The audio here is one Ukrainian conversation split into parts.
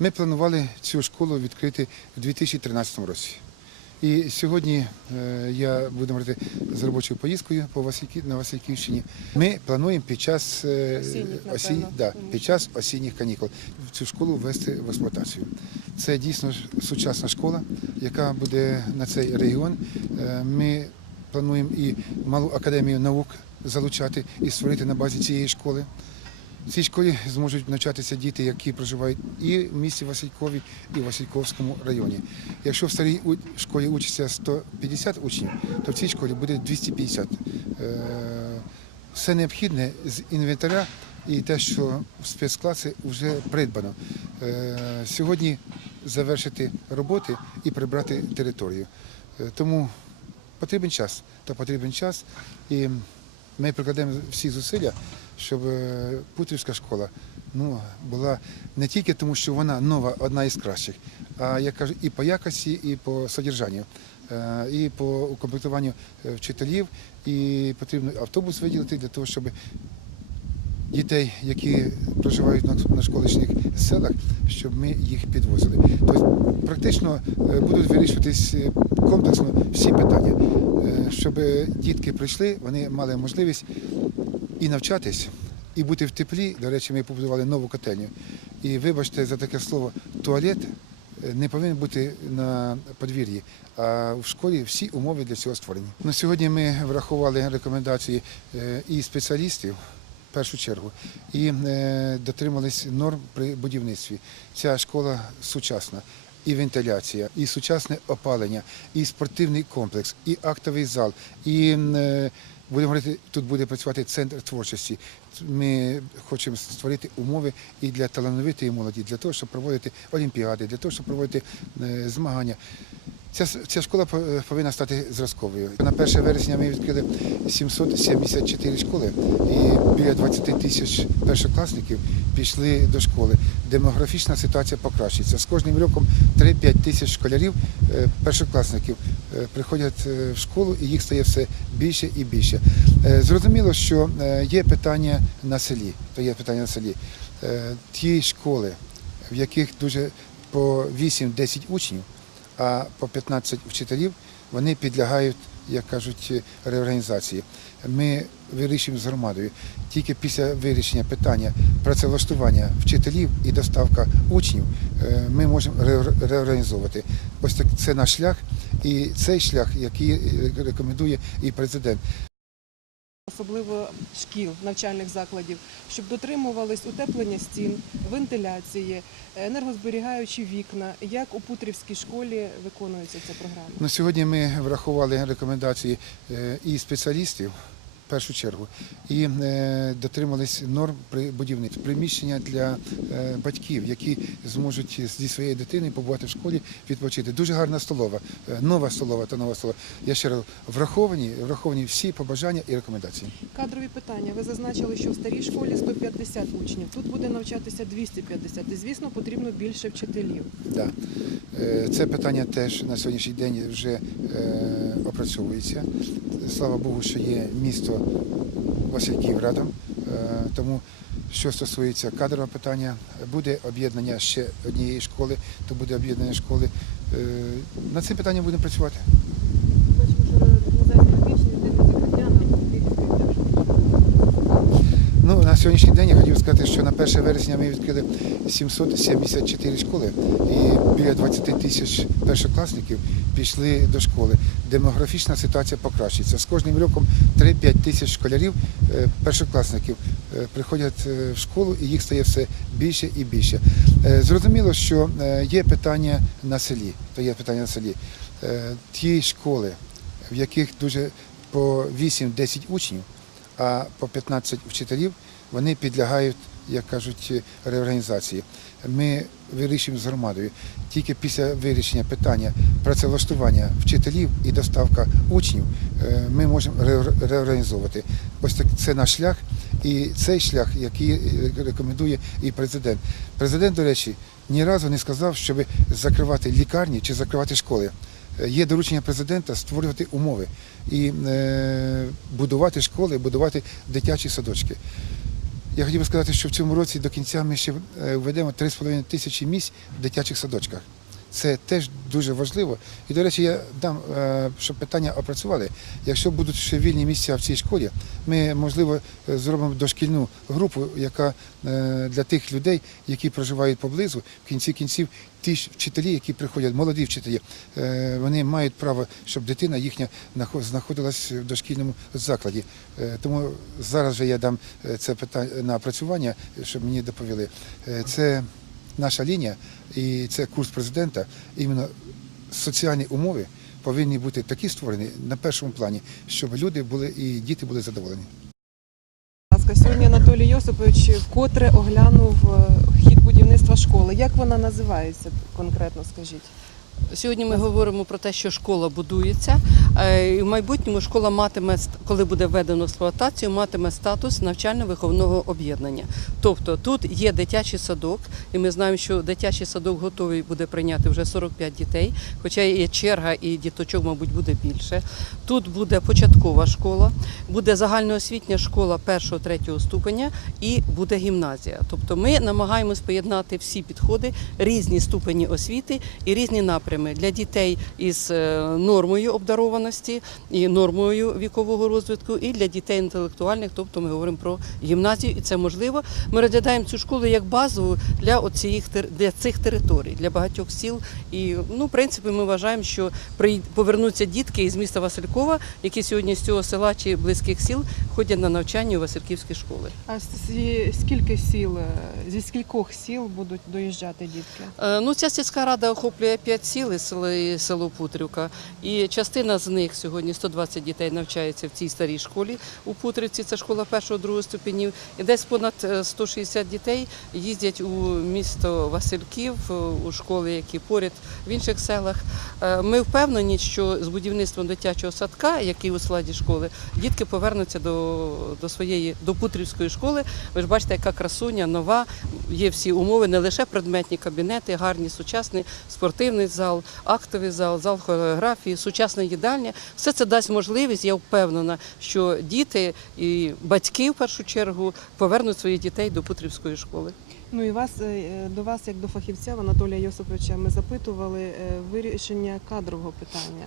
Ми планували цю школу відкрити в 2013 році. І сьогодні е, я буду говорити з робочою поїздкою по Васильки, на Васильківщині. Ми плануємо під час е, Осінніх, осінь- да, під час осінніх канікул цю школу ввести в експлуатацію. Це дійсно сучасна школа, яка буде на цей регіон. Е, Ми плануємо і малу академію наук залучати і створити на базі цієї школи. Цій школі зможуть навчатися діти, які проживають і в місті Василькові, і в Васильковському районі. Якщо в старій школі учиться 150 учнів, то в цій школі буде 250. Е, Все необхідне з інвентаря і те, що в спецкласи вже придбано. Е, Сьогодні завершити роботи і прибрати територію. Е, Тому потрібен час, то потрібен час. І ми прикладемо всі зусилля, щоб е, Путрівська школа ну, була не тільки тому, що вона нова, одна із кращих, а я кажу, і по якості, і по содержанню, е, і по укомплектуванню е, вчителів. І потрібно автобус виділити для того, щоб дітей, які проживають на- школичних селах, щоб ми їх підвозили. Тобто практично е, будуть вирішуватись е, комплексно всі питання, Е, щоб дітки прийшли, вони мали можливість і навчатись, і бути в теплі. До речі, ми побудували нову котельню. І вибачте за таке слово, туалет не повинен бути на подвір'ї, а в школі всі умови для цього створені. На сьогодні ми врахували рекомендації і спеціалістів. Першу чергу і е, дотримались норм при будівництві. Ця школа сучасна. І вентиляція, і сучасне опалення, і спортивний комплекс, і актовий зал, і е, будемо говорити, тут буде працювати центр творчості. Ми хочемо створити умови і для талановитої молоді, для того, щоб проводити олімпіади, для того, щоб проводити е, змагання. Ця, ця школа повинна стати зразковою. На 1 вересня ми відкрили 774 школи і біля 20 тисяч першокласників пішли до школи. Демографічна ситуація покращується. З кожним роком 3-5 тисяч школярів, е, першокласників е, приходять е, в школу і їх стає все більше і більше. Зрозуміло, що є питання на селі. То є питання на селі. Ті школи, в яких дуже по 8-10 учнів, а по 15 вчителів, вони підлягають, як кажуть, реорганізації. Ми вирішуємо з громадою. Тільки після вирішення питання працевлаштування вчителів і доставка учнів е, ми можемо реорганізовувати. Ось так це наш шлях, і цей шлях, який е, рекомендує і президент. Особливо шкіл, навчальних закладів, щоб дотримувались утеплення стін, вентиляції, енергозберігаючі вікна. Як у Путрівській школі виконується ця програма? На сьогодні ми врахували рекомендації е, і спеціалістів. В першу чергу і е, дотримались норм при будівництві. Приміщення для е, батьків, які зможуть зі своєю дитиною побувати в школі, відпочити. Дуже гарна столова, е, нова столова та нова столова. Я ще раз враховані, враховані всі побажання і рекомендації. Кадрові питання. Ви зазначили, що в старій школі 150 учнів. Тут буде навчатися 250. І, звісно, потрібно більше вчителів. Е, Це питання теж на сьогоднішній день вже опрацьовується. Слава Богу, що є місто Васильків рядом. Е, Тому, що стосується кадрового питання, буде об'єднання ще однієї школи, то буде об'єднання школи. Е, Над цим питанням будемо працювати. На Ну, на сьогоднішній день я хотів сказати, що на 1 вересня ми відкрили 774 школи і біля 20 тисяч першокласників пішли до школи. Демографічна ситуація покращується. З кожним роком 3-5 тисяч школярів, е, першокласників е, приходять е, в школу і їх стає все більше і більше. Зрозуміло, що є питання на селі. То є питання на селі. Ті школи, в яких дуже по 8-10 учнів, а по 15 вчителів вони підлягають, як кажуть, реорганізації. Ми вирішуємо з громадою. Тільки після вирішення питання працевлаштування вчителів і доставка учнів е, ми можемо реорганізовувати. Ось так це наш шлях, і цей шлях, який е, рекомендує і президент. Президент, до речі, ні разу не сказав, щоб закривати лікарні чи закривати школи. Е, Є доручення президента створювати умови і будувати школи, будувати дитячі садочки. Я хотів би сказати, що в цьому році до кінця ми ще е, введемо 3,5 тисячі місць в дитячих садочках. Це теж дуже важливо. І, до речі, я дам, е, щоб питання опрацювали. Якщо будуть ще вільні місця в цій школі, ми, можливо, е, зробимо дошкільну групу, яка е, для тих людей, які проживають поблизу, в кінці кінців, ті ж вчителі, які приходять, молоді вчителі, вони мають право, щоб дитина їхня нахо- знаходилась в дошкільному закладі. Тому зараз же я дам це питання на опрацювання, щоб мені доповіли. Це наша лінія і це курс президента. Іменно соціальні умови повинні бути такі створені на першому плані, щоб люди були і діти були задоволені. Сьогодні Анатолій Йосипович вкотре оглянув е, хід будівництва школи. Як вона називається конкретно, скажіть? Сьогодні ми говоримо про те, що школа будується. е, в майбутньому школа матиме, коли буде введено експлуатацію, матиме статус навчально-виховного об'єднання. Тобто тут є дитячий садок, і ми знаємо, що дитячий садок готовий буде прийняти вже 45 дітей, хоча є черга і діточок, мабуть, буде більше. Тут буде початкова школа, буде загальноосвітня школа 1-3 ступеня і буде гімназія. Тобто ми намагаємось поєднати всі підходи, різні ступені освіти і різні напрями для дітей із е, нормою обдарованості і нормою вікового розвитку, і для дітей інтелектуальних, тобто ми говоримо про гімназію, і це можливо. Ми розглядаємо цю школу як базову для оцих для цих територій, для багатьох сіл. І ну, в принципі, ми вважаємо, що повернуться дітки із міста Василькова, які сьогодні з цього села чи близьких сіл ходять на навчання у Васильківські школи. А скільки сіл, е, зі скількох сіл будуть доїжджати дітки? Е, Ну, ця сільська рада охоплює 5 сіл і село, Путрівка. І частина з них сьогодні 120 дітей навчається в цій старій школі у Путрівці. Це школа першого другого ступенів. І десь понад е, 160 дітей їздять у місто Васильків, е, у школи, які поряд в інших селах. Е, Ми впевнені, що з будівництвом дитячого садка, який у складі школи, дітки повернуться до, до своєї до Путрівської школи. Ви ж бачите, яка красуня, нова. Є всі умови, не лише предметні кабінети, гарні сучасний спортивний зал, актовий зал, зал хореографії, сучасна їдальня. Все це дасть можливість, я впевнена, що діти і батьки в першу чергу повернуть своїх дітей до Путрівської школи. Ну і вас е, до вас, як до фахівця Анатолія Йосиповича, ми запитували е, вирішення кадрового питання.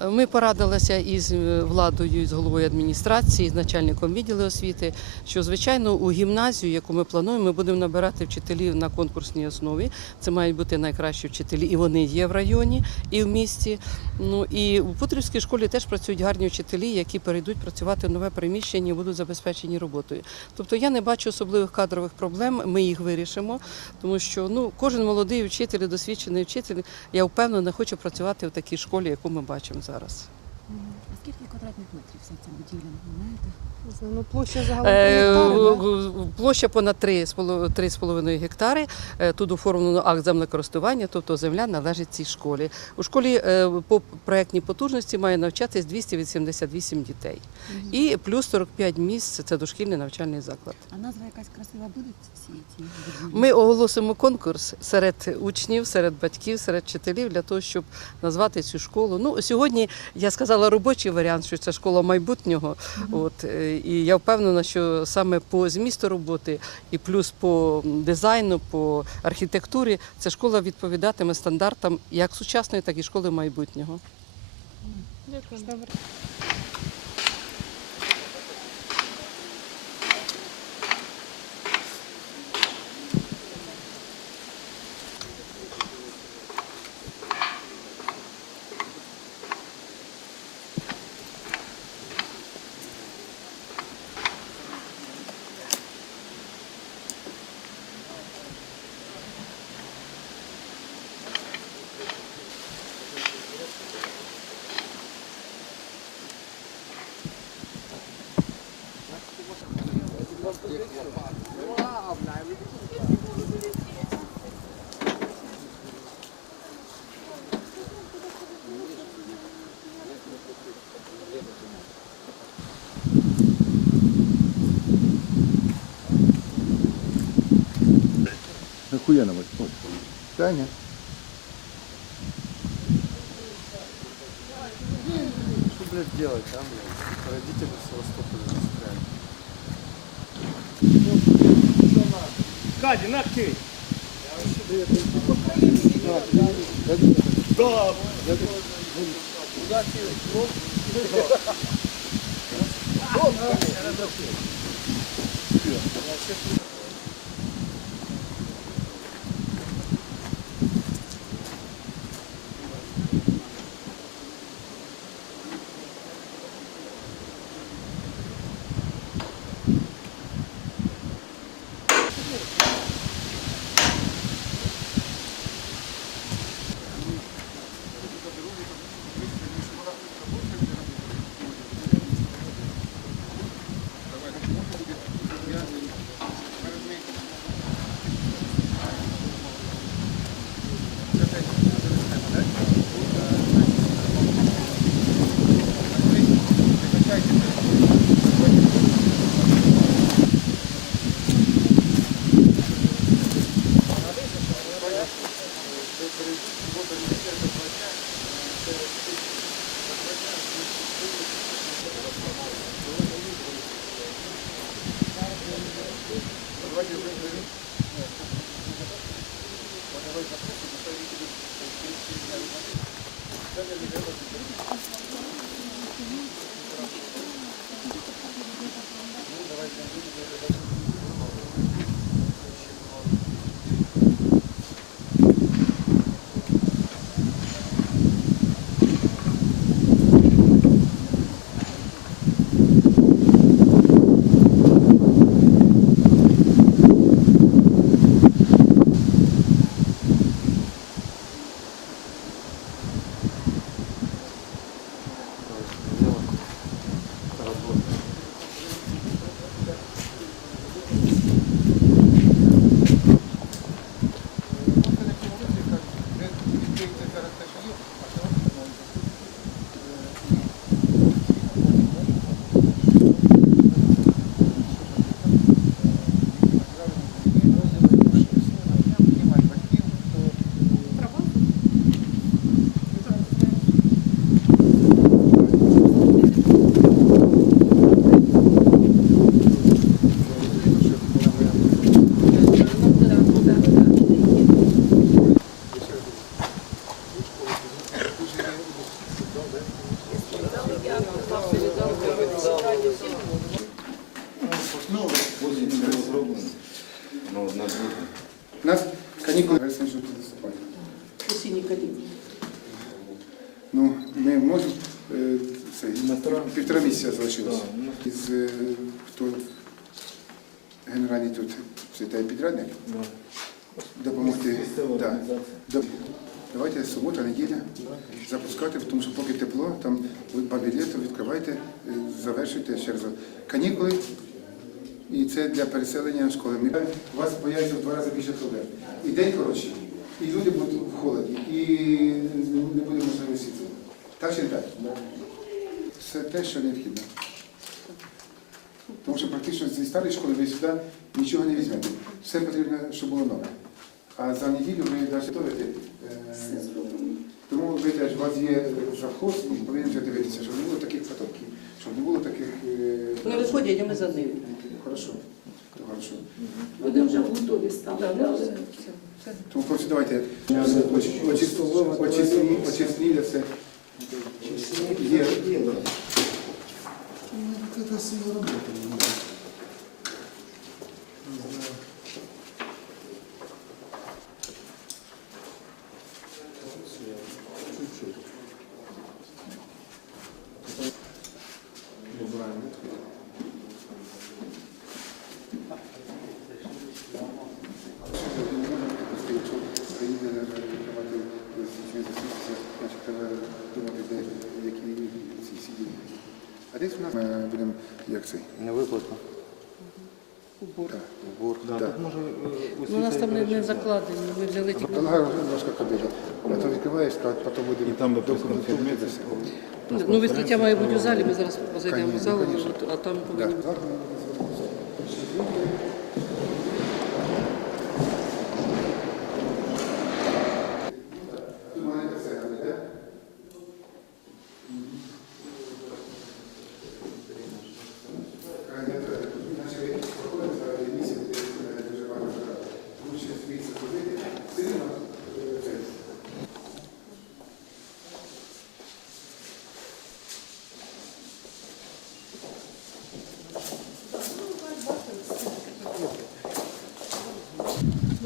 Ми порадилися із е, владою, із головою адміністрації, з начальником відділу освіти, що звичайно у гімназію, яку ми плануємо, ми будемо набирати вчителів на конкурсній основі. Це мають бути найкращі вчителі, і вони є в районі і в місті. Ну і у Путрівській школі теж працюють гарні вчителі, які перейдуть працювати в нове приміщення і будуть забезпечені роботою. Тобто я не бачу особливих кадрових проблем. Ми їх вирішимо, тому що ну кожен молодий вчитель, досвідчений вчитель, я впевнена, хоче працювати в такій школі, яку ми бачимо зараз. А скільки квадратних метрів вся ця будівля, знаю, Ну, площа загалом Е, гектари? Площа понад 3,5 гектари. Е, Тут оформлено акт землекористування, тобто земля належить цій школі. У школі е, по проектній потужності має навчатись 288 дітей. І плюс 45 місць це дошкільний навчальний заклад. А назва якась красива буде всі ці? Ми оголосимо конкурс серед учнів, серед батьків, серед вчителів для того, щоб назвати цю школу. Ну сьогодні я сказала робочий варіант, що це школа майбутнього. От е, і я впевнена, що саме по змісту роботи і плюс по дизайну, по архітектурі, ця школа відповідатиме стандартам як сучасної, так і школи майбутнього. Дякую. Ахуенно Ой, Таня. Что, блядь, делать, а, блядь? Родители Севастополя застряли. Кади, на ты! Да, Куда ты? Канікули вересень, жовтий, листопад. Осінні канікули. Ну, ми можемо е, це, півтора місяця залишилося. Із е, хто генеральний тут та підрядник допомогти. Да. Давайте субота, неділя запускати, тому що поки тепло, там бабі літо, відкривайте, е, завершуйте ще раз. Канікули, і це для переселення школи. Ми- У вас з'явиться в два рази більше проблем. І день коротший, і люди будуть в холоді, і не буде можливості. цього. Так чи не так? Все те, що необхідно. Тому що практично зі старої школи ви сюди нічого не візьмете. Все потрібно, щоб було нове. А за неділю ви навіть готуєте. е, Тому ви теж у вас є завхоз і повинен вже дивитися, щоб не було таких потомків, щоб не було таких. е, Не виходять, а ми за ними. Хорошо. Хорошо. Вони вже готові стали. Тому хлопці, давайте очисні, очисні, очисні для все. Є. Это сила работы. Чуть-чуть. Десь у нас ми будемо як цей. Не виплата. Убор. Так. Убор. Да. Так, може, Ну, у нас там не, не закладені, ми взяли тільки. Полагаю, немножко кабеля. А то відкриваєш, то потім будемо І там би документи Ну, відкриття має бути у залі, ми зараз зайдемо в зал, а там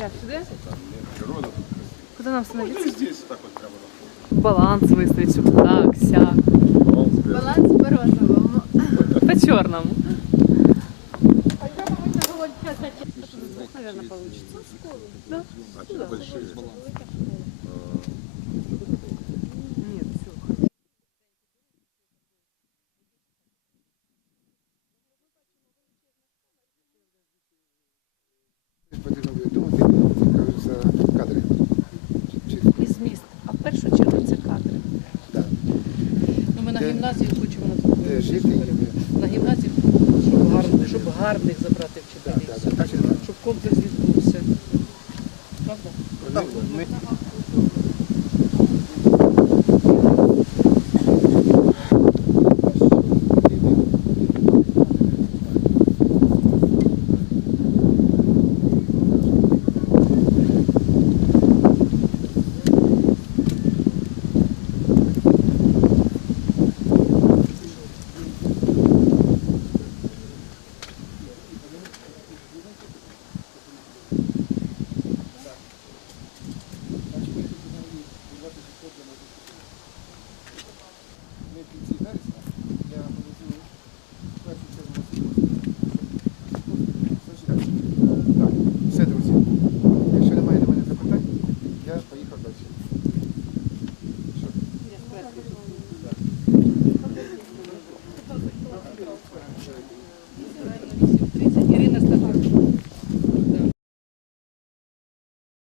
Да. повинні. Як сюди? Куди нам становиться? Баланс виставить, щоб так, сяк. Баланс по розовому. По чорному. Наверное, получится. Нет, все. Потрібно буде думати кажуть, за кадри. Чи- І зміст. А в першу чергу це кадри. Ну, ми на Де- гімназію хочемо Де на, жити і на гімназію, щоб, гарних, щоб гарних забрати вчителів,